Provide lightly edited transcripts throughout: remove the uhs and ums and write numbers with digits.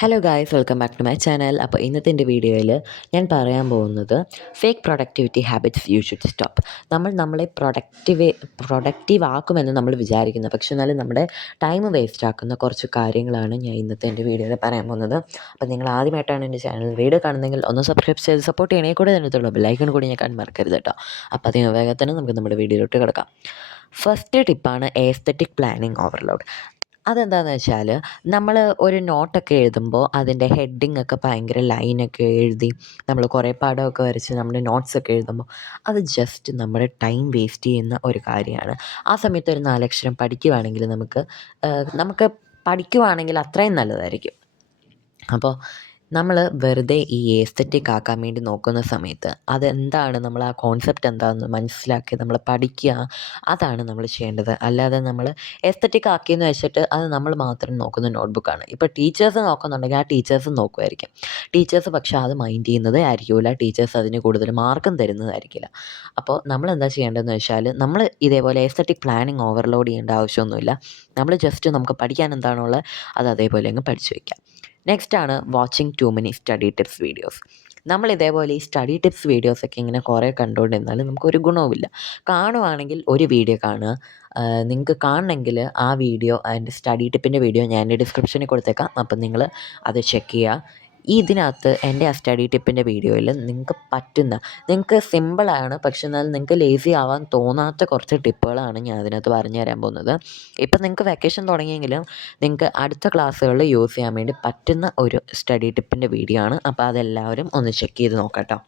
Hello guys, welcome back to my channel. അപ്പോൾ ഇന്നത്തെ എൻ്റെ വീഡിയോയിൽ ഞാൻ പറയാൻ പോകുന്നത് fake productivity habits you should stop. നമ്മളെ പ്രൊഡക്റ്റീവ് ആക്കുമെന്ന് നമ്മൾ വിചാരിക്കുന്നു, പക്ഷെ എന്നാലും നമ്മുടെ ടൈം വേസ്റ്റ് ആക്കുന്ന കുറച്ച് കാര്യങ്ങളാണ് ഞാൻ ഇന്നത്തെ എൻ്റെ വീഡിയോയിൽ പറയാൻ പോകുന്നത്. അപ്പോൾ നിങ്ങൾ ആദ്യമായിട്ടാണ് എൻ്റെ ചാനൽ വീഡിയോ കാണുന്നതെങ്കിൽ ഒന്ന് സബ്സ്ക്രൈബ് ചെയ്ത് സപ്പോർട്ട് ചെയ്യണേ. കൂടെ തന്നെത്തുള്ള ബെല്ലൈക്കൺ കൂടി ഞാൻ കാണാൻ മറക്കരുത് കേട്ടോ. അപ്പോൾ അതിന് വേഗത്തിൽ നമുക്ക് നമ്മുടെ വീഡിയോയിലോട്ട് കിടക്കാം. ഫസ്റ്റ് ടിപ്പാണ് എസ്തെറ്റിക് പ്ലാനിങ് ഓവർലോഡ്. അതെന്താണെന്ന് വെച്ചാൽ, നമ്മൾ ഒരു നോട്ടൊക്കെ എഴുതുമ്പോൾ അതിൻ്റെ ഹെഡിങ് ഒക്കെ ഭയങ്കര ലൈനൊക്കെ എഴുതി നമ്മൾ കുറേ പടമൊക്കെ വരച്ച് നമ്മുടെ നോട്ട്സൊക്കെ എഴുതുമ്പോൾ അത് ജസ്റ്റ് നമ്മുടെ ടൈം വേസ്റ്റ് ചെയ്യുന്ന ഒരു കാര്യമാണ്. ആ സമയത്ത് ഒരു 4 അക്ഷരം പഠിക്കുവാണെങ്കിൽ നമുക്ക് പഠിക്കുവാണെങ്കിൽ അത്രയും നല്ലതായിരിക്കും. അപ്പോൾ നമ്മൾ വെറുതെ ഈ എസ്തെറ്റിക് ആക്കാൻ വേണ്ടി നോക്കുന്ന സമയത്ത് അതെന്താണ്, നമ്മൾ ആ കോൺസെപ്റ്റ് എന്താണെന്ന് മനസ്സിലാക്കി നമ്മൾ പഠിക്കുക, അതാണ് നമ്മൾ ചെയ്യേണ്ടത്. അല്ലാതെ നമ്മൾ എസ്തെറ്റിക് ആക്കിയെന്ന് വെച്ചിട്ട് അത് നമ്മൾ മാത്രം നോക്കുന്ന നോട്ട്ബുക്കാണ്. ഇപ്പോൾ ടീച്ചേഴ്സ് നോക്കുന്നുണ്ടെങ്കിൽ ആ ടീച്ചേഴ്സും നോക്കുമായിരിക്കും. ടീച്ചേഴ്സ് പക്ഷേ അത് മൈൻഡ് ചെയ്യുന്നതേ ആയിരിക്കില്ല. ടീച്ചേഴ്സ് അതിന് കൂടുതൽ മാർക്കും തരുന്നതായിരിക്കില്ല. അപ്പോൾ നമ്മൾ എന്താ ചെയ്യേണ്ടതെന്ന് വെച്ചാൽ, നമ്മൾ ഇതേപോലെ എസ്തെറ്റിക് പ്ലാനിങ് ഓവർലോഡ് ചെയ്യേണ്ട ആവശ്യമൊന്നുമില്ല. നമ്മൾ ജസ്റ്റ് നമുക്ക് പഠിക്കാൻ എന്താണുള്ളത് അത് അതേപോലെ അങ്ങ് പഠിച്ചു വയ്ക്കാം. നെക്സ്റ്റാണ് watching too many study tips videos. നമ്മൾ ഇതേപോലെ ഈ സ്റ്റഡി ടിപ്സ് വീഡിയോസൊക്കെ ഇങ്ങനെ കുറേ കണ്ടുകൊണ്ടിരുന്നാലും നമുക്കൊരു ഗുണവുമില്ല. കാണുവാണെങ്കിൽ ഒരു വീഡിയോ കാണുക. നിങ്ങൾക്ക് കാണണമെങ്കിൽ ആ വീഡിയോ, അതിൻ്റെ സ്റ്റഡി ടിപ്പിൻ്റെ വീഡിയോ ഞാൻ എൻ്റെ ഡിസ്ക്രിപ്ഷനിൽ കൊടുത്തേക്കാം. അപ്പം നിങ്ങൾ അത് ചെക്ക് ചെയ്യുക. ഇതിനകത്ത് എൻ്റെ ആ സ്റ്റഡി ടിപ്പിൻ്റെ വീഡിയോയിൽ നിങ്ങൾക്ക് സിമ്പിളാണ്, പക്ഷെ എന്നാൽ നിങ്ങൾക്ക് ലേസി ആവാൻ തോന്നാത്ത കുറച്ച് ടിപ്പുകളാണ് ഞാൻ അതിനകത്ത് പറഞ്ഞു തരാൻ പോകുന്നത്. ഇപ്പം നിങ്ങൾക്ക് വെക്കേഷൻ തുടങ്ങിയെങ്കിലും നിങ്ങൾക്ക് അടുത്ത ക്ലാസ്സുകളിൽ യൂസ് ചെയ്യാൻ വേണ്ടി പറ്റുന്ന ഒരു സ്റ്റഡി ടിപ്പിൻ്റെ വീഡിയോ ആണ്. അപ്പോൾ അതെല്ലാവരും ഒന്ന് ചെക്ക് ചെയ്ത് നോക്കാം കേട്ടോ.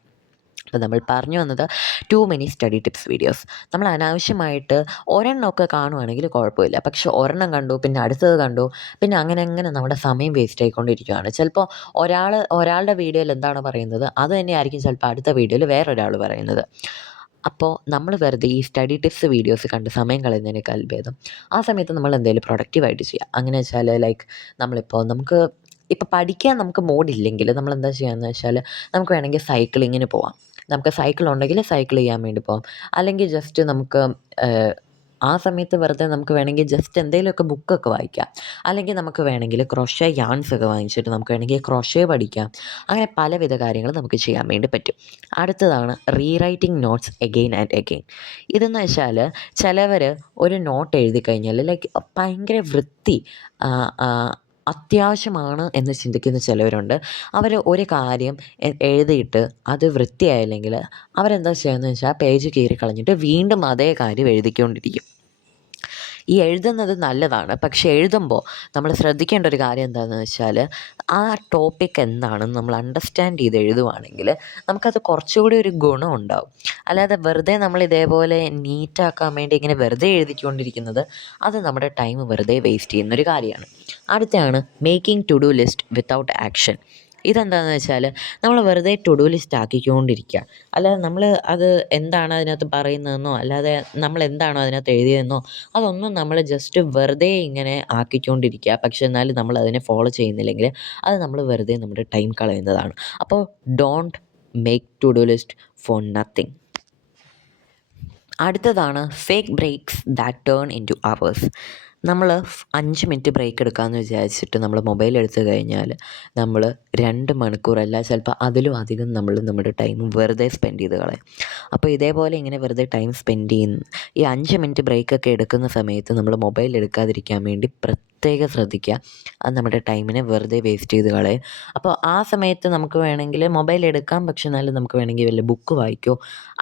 അപ്പോൾ നമ്മൾ പറഞ്ഞു വന്നത് too many study tips videos. നമ്മൾ അനാവശ്യമായിട്ട് ഒരെണ്ണമൊക്കെ കാണുവാണെങ്കിൽ കുഴപ്പമില്ല, പക്ഷെ ഒരെണ്ണം കണ്ടു, പിന്നെ അടുത്തത് കണ്ടു, പിന്നെ അങ്ങനെ നമ്മുടെ സമയം വേസ്റ്റ് ആയിക്കൊണ്ടിരിക്കുകയാണ്. ചിലപ്പോൾ ഒരാളുടെ വീഡിയോയിൽ എന്താണ് പറയുന്നത് അത് തന്നെയായിരിക്കും ചിലപ്പോൾ അടുത്ത വീഡിയോയിൽ വേറൊരാൾ പറയുന്നത്. അപ്പോൾ നമ്മൾ വെറുതെ ഈ സ്റ്റഡി ടിപ്സ് വീഡിയോസ് കണ്ട് സമയം കളയുന്നതിനേക്കാൾ ഭേദം ആ സമയത്ത് നമ്മൾ എന്തെങ്കിലും പ്രൊഡക്റ്റീവായിട്ട് ചെയ്യാം. അങ്ങനെ വെച്ചാൽ നമുക്ക് പഠിക്കാൻ നമുക്ക് മൂഡില്ലെങ്കിൽ നമ്മളെന്താ ചെയ്യുകയെന്ന് വെച്ചാൽ, നമുക്ക് വേണമെങ്കിൽ സൈക്ലിങ്ങിന് പോവാം. നമുക്ക് സൈക്കിൾ ഉണ്ടെങ്കിൽ സൈക്കിൾ ചെയ്യാൻ വേണ്ടി പോകാം. അല്ലെങ്കിൽ ജസ്റ്റ് ആ സമയത്ത് വെറുതെ നമുക്ക് വേണമെങ്കിൽ ജസ്റ്റ് എന്തെങ്കിലുമൊക്കെ ബുക്കൊക്കെ വായിക്കാം. അല്ലെങ്കിൽ നമുക്ക് വേണമെങ്കിൽ ക്രോഷേ യാൺസൊക്കെ വാങ്ങിച്ചിട്ട് നമുക്ക് വേണമെങ്കിൽ ക്രോഷേ പഠിക്കാം. അങ്ങനെ പലവിധ കാര്യങ്ങൾ നമുക്ക് ചെയ്യാൻ വേണ്ടി പറ്റും. അടുത്തതാണ് rewriting notes again and again. ഇതെന്ന് വെച്ചാൽ, ചിലവർ ഒരു നോട്ട് എഴുതി കഴിഞ്ഞാൽ ഭയങ്കര വൃത്തി അത്യാവശ്യമാണ് എന്ന് ചിന്തിക്കുന്ന ചിലവരുണ്ട്. അവർ ഒരു കാര്യം എഴുതിയിട്ട് അത് വൃത്തിയായില്ലെങ്കിൽ അവരെന്താ ചെയ്യുകയെന്ന് വെച്ചാൽ, ആ പേജ് കീറിക്കളഞ്ഞിട്ട് വീണ്ടും അതേ കാര്യം എഴുതിക്കൊണ്ടിരിക്കും. ഈ എഴുതുന്നത് നല്ലതാണ്, പക്ഷേ എഴുതുമ്പോൾ നമ്മൾ ശ്രദ്ധിക്കേണ്ട ഒരു കാര്യം എന്താണെന്ന് വെച്ചാൽ, ആ ടോപ്പിക് എന്താണെന്ന് നമ്മൾ അണ്ടർസ്റ്റാൻഡ് ചെയ്ത് എഴുതുവാണെങ്കിൽ നമുക്കത് കുറച്ചുകൂടി ഒരു ഗുണം ഉണ്ടാവും. അല്ലാതെ വെറുതെ നമ്മൾ ഇതേപോലെ നീറ്റാക്കാൻ വേണ്ടി ഇങ്ങനെ വെറുതെ എഴുതിക്കൊണ്ടിരിക്കുന്നത് അത് നമ്മുടെ ടൈം വെറുതെ വേസ്റ്റ് ചെയ്യുന്നൊരു കാര്യമാണ്. അടുത്തതാണ് making to do list without action. ഇതെന്താണെന്ന് വെച്ചാൽ, നമ്മൾ വെറുതെ ടു ഡു ലിസ്റ്റ് ആക്കിക്കൊണ്ടിരിക്കുക. അല്ലാതെ നമ്മൾ അത് എന്താണ് അതിനകത്ത് പറയുന്നതെന്നോ അല്ലാതെ നമ്മൾ എന്താണോ അതിനകത്ത് എഴുതിയതെന്നോ അതൊന്നും നമ്മൾ ജസ്റ്റ് വെറുതെ ഇങ്ങനെ ആക്കിക്കൊണ്ടിരിക്കുക. പക്ഷെ എന്നാലും നമ്മൾ അതിനെ ഫോളോ ചെയ്യുന്നില്ലെങ്കിൽ അത് നമ്മൾ വെറുതെ നമ്മുടെ ടൈം കളയുന്നതാണ്. അപ്പോൾ don't make to do list for nothing. അടുത്തതാണ് fake breaks that turn into hours. നമ്മൾ 5 മിനിറ്റ് ബ്രേക്ക് എടുക്കാമെന്ന് വിചാരിച്ചിട്ട് നമ്മൾ മൊബൈൽ എടുത്തു കഴിഞ്ഞാൽ നമ്മൾ 2 മണിക്കൂറല്ല, ചിലപ്പോൾ അതിലും അധികം നമ്മൾ നമ്മുടെ ടൈം വെറുതെ സ്പെൻഡ് ചെയ്ത് കളയും. അപ്പോൾ ഇതേപോലെ ഇങ്ങനെ വെറുതെ ടൈം സ്പെൻഡ് ചെയ്യുന്ന ഈ 5 മിനിറ്റ് ബ്രേക്കൊക്കെ എടുക്കുന്ന സമയത്ത് നമ്മൾ മൊബൈൽ എടുക്കാതിരിക്കാൻ വേണ്ടി പ്രത്യേകം ശ്രദ്ധിക്കുക. അത് നമ്മുടെ ടൈമിനെ വെറുതെ വേസ്റ്റ് ചെയ്ത് കളയും. അപ്പോൾ ആ സമയത്ത് നമുക്ക് വേണമെങ്കിൽ മൊബൈൽ എടുക്കാം, പക്ഷെ എന്നാലും നമുക്ക് വേണമെങ്കിൽ വല്ല ബുക്ക് വായിക്കോ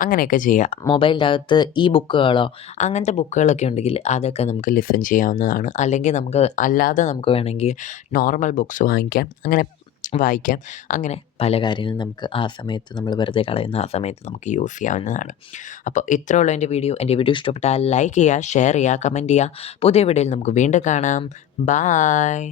അങ്ങനെയൊക്കെ ചെയ്യാം. മൊബൈലിൻ്റെ അകത്ത് ഈ ബുക്കുകളോ അങ്ങനത്തെ ബുക്കുകളൊക്കെ ഉണ്ടെങ്കിൽ അതൊക്കെ നമുക്ക് ലിസൺ ചെയ്യാവുന്നതാണ്. അല്ലെങ്കിൽ അല്ലാതെ നമുക്ക് വേണമെങ്കിൽ നോർമൽ ബുക്സ് വാങ്ങിക്കാം, അങ്ങനെ വായിക്കാം. അങ്ങനെ പല കാര്യങ്ങളും നമുക്ക് ആ സമയത്ത് നമ്മൾ വെറുതെ കളയുന്ന ആ സമയത്ത് നമുക്ക് യൂസ് ചെയ്യാവുന്നതാണ്. അപ്പോൾ ഇത്രേ ഉള്ളൂ എൻ്റെ വീഡിയോ. എൻ്റെ വീഡിയോ ഇഷ്ടപ്പെട്ടാൽ ലൈക്ക് ചെയ്യുക, ഷെയർ ചെയ്യുക, കമൻറ്റ് ചെയ്യുക. പുതിയ വീഡിയോയിൽ നമുക്ക് വീണ്ടും കാണാം. ബായ്.